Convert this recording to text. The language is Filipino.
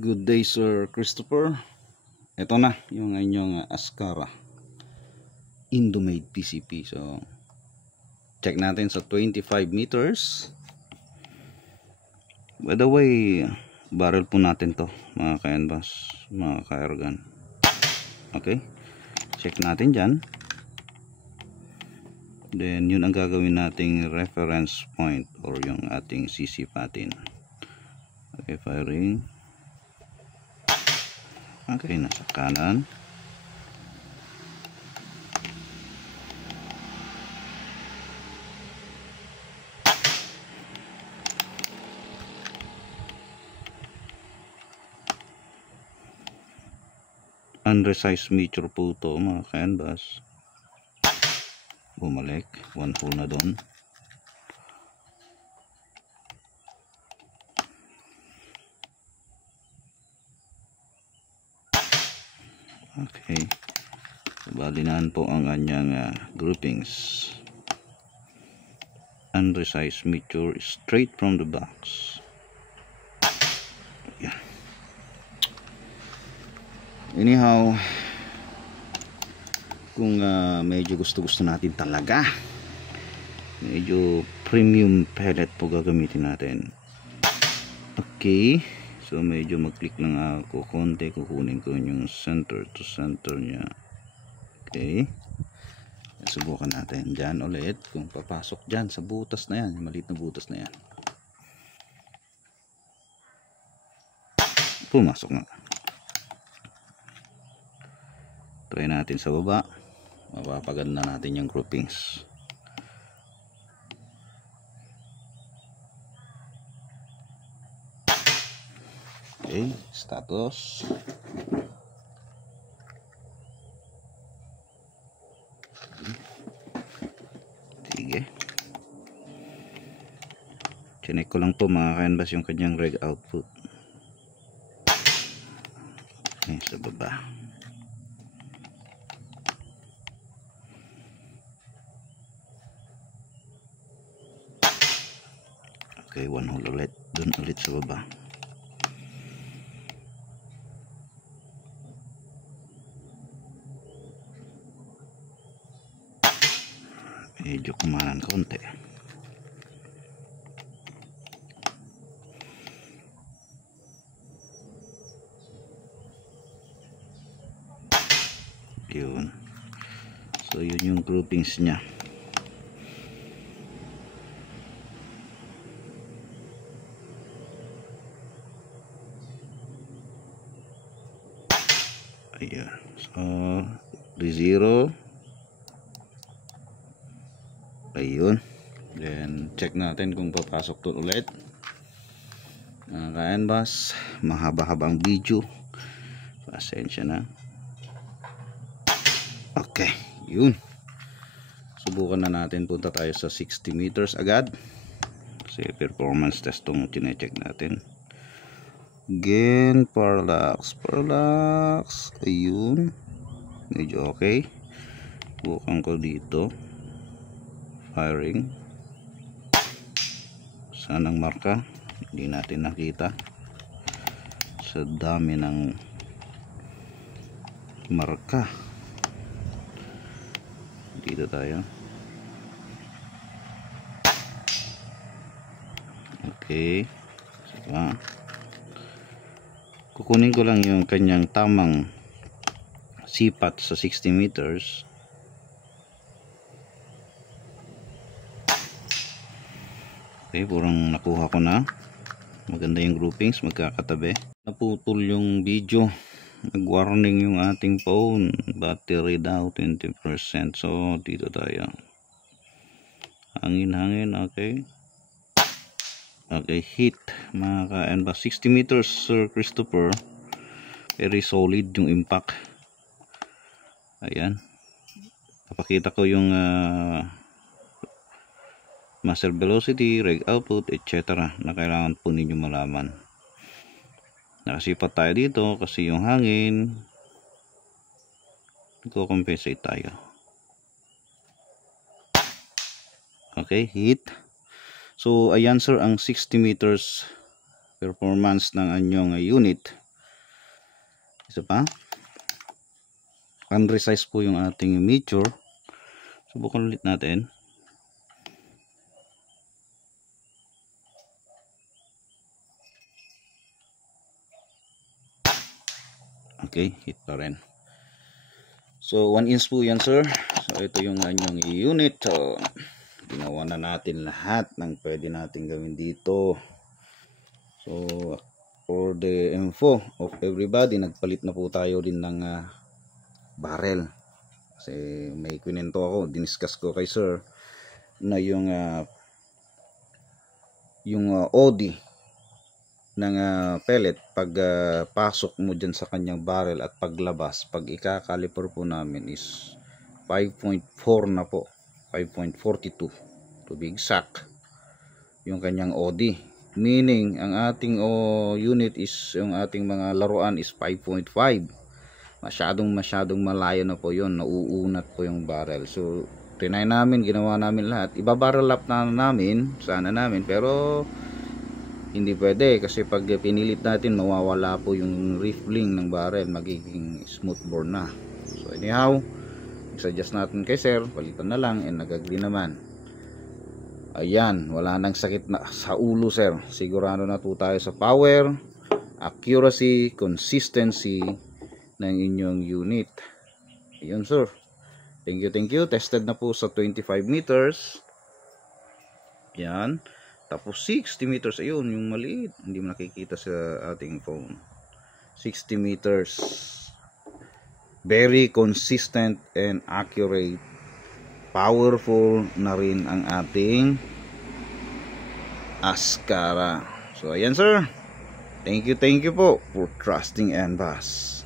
Good day, Sir Christopher. Ito na yung inyong Ascara Indomade PCP. So, check natin sa 25 meters. By the way, barrel po natin to, mga ka-envas, mga ka-airgun. Okay, check natin dyan. Then, yun ang gagawin nating reference point or yung ating CC pattern. Okay, firing. Okay, nasa kanan. Unresized meter po ito, mga canvas. Bumalik, 1 hole na doon. Okay, balinahan po ang kanyang groupings. Unresized meter straight from the box. Yeah. Anyhow, kung medyo gusto natin talaga, medyo premium pellet po gagamitin natin. Okay, so medyo mag-click lang ako konti, kukunin ko yung center to center nya. Okay, subukan natin dyan ulit kung papasok dyan sa butas na yan, yung maliit na butas na yan. Pumasok na. Try natin sa baba, mapapaganda natin yung groupings. Okay, status. Sige. Chinek ko lang po, mga canvas, yung kanyang reg output. Okay, sa baba. Okay, 1 hole ulit. Doon ulit sa baba. Medyo kumanan konti. Yun. So yun yung groupings nya. Ayan. So 3-0. Ayun. Then check natin kung papasok to ulit. Ka-envas, mahaba-habang video. Pasensya na. Okay, yun. Subukan na natin, punta tayo sa 60 meters agad. Kasi performance test tong chinecheck natin. Again, parallax. Ayun. Medyo okay. Bukan ko dito. Firing. Saan ang marka? Hindi natin nakita. Sa dami ng marka. Dito tayo. Okay. Saka kukunin ko lang yung kanyang tamang sipat sa 60 meters. Okay, purang nakuha ko na. Maganda yung groupings, magkakatabi. Naputol yung video. Nag-warning yung ating phone. Battery daw 20%. So dito tayo. Hangin, okay. Okay, hit, mga ka-envas. 60 meters, Sir Christopher. Very solid yung impact. Ayan. Papakita ko yung master velocity, reg output, etc. na kailangan po ninyo malaman. Nakasipat tayo dito kasi yung hangin, nagko-compensate tayo. Okay, hit. So ayan sir ang 60 meters performance ng anyong unit. Isa pa. Unresize po yung ating meter. Subukan ulit natin. Okay, hit pa rin. So 1 inch po yan, sir. So ito yung inyong unit. So ginawa na natin lahat ng pwede natin gawin dito. So for the info of everybody, nagpalit na po tayo din ng barrel. Kasi may kwento ako, diniscuss ko kay sir na yung OD ng pellet, pag pasok mo dyan sa kanyang barrel at paglabas, pag ikakaliper po namin is 5.4 na po, 5.42 to be exact yung kanyang OD, meaning ang ating unit is, yung ating mga laruan is 5.5. masyadong malayo na po yun, nauunat po yung barrel. So trinay namin, ginawa namin lahat, ibabarrel up na namin sana namin, pero hindi pwede kasi pag pinilit natin mawawala po yung riffling ng barrel, magiging smooth bore na. So anyhow, suggest natin kay sir, palitan na lang, and nag-agree naman. Ayan, wala nang sakit na sa ulo sir. Sigurado na po tayo sa power, accuracy, consistency ng inyong unit. Ayun sir, thank you. Tested na po sa 25 meters. Yan. Tapos 60 meters, ayun, yung maliit, hindi mo nakikita sa ating phone. 60 meters. Very consistent and accurate. Powerful na rin ang ating Askara. So ayan sir. Thank you po for trusting NBAS.